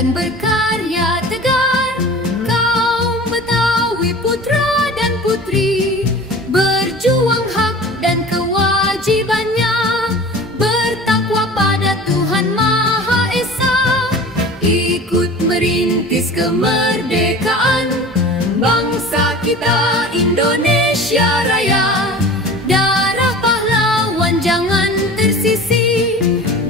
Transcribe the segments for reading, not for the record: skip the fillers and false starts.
dan berkarya tegar. Kaum Betawi putra dan putri, berjuang hak dan kewajibannya, bertakwa pada Tuhan Maha Esa. Ikut merintis kemerdekaan bangsa kita Indonesia Raya. Darah pahlawan jangan tersisi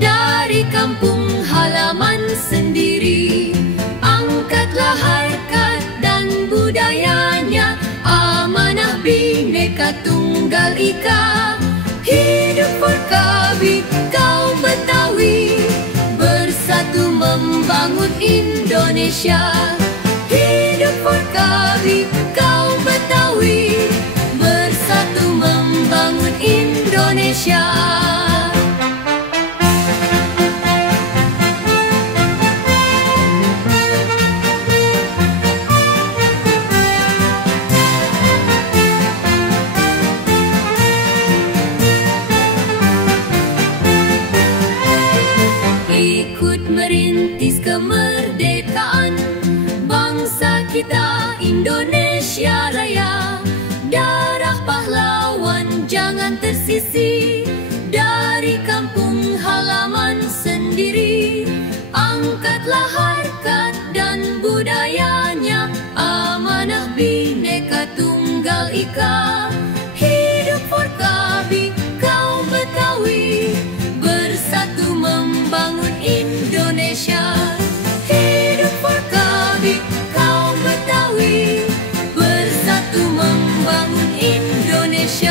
dari kampung halaman sendiri. Angkatlah harkat dan budayanya, amanah Bhinneka Tunggal Ika. Hidup Forkabi kaum Betawi, bersatu membangun Indonesia. Hidup Forkabi kaum Betawi, bersatu membangun Indonesia. Ikut merintis kemerdekaan bangsa kita Indonesia Raya. Darah pahlawan jangan tersisi dari kampung halaman sendiri. Angkatlah harkat dan budayanya, amanah Bhinneka Tunggal Ika. Hidup Forkabi kaum Betawi, bersatu membangun Indonesia. Hidup Forkabi kaum Betawi, bersatu membangun Indonesia.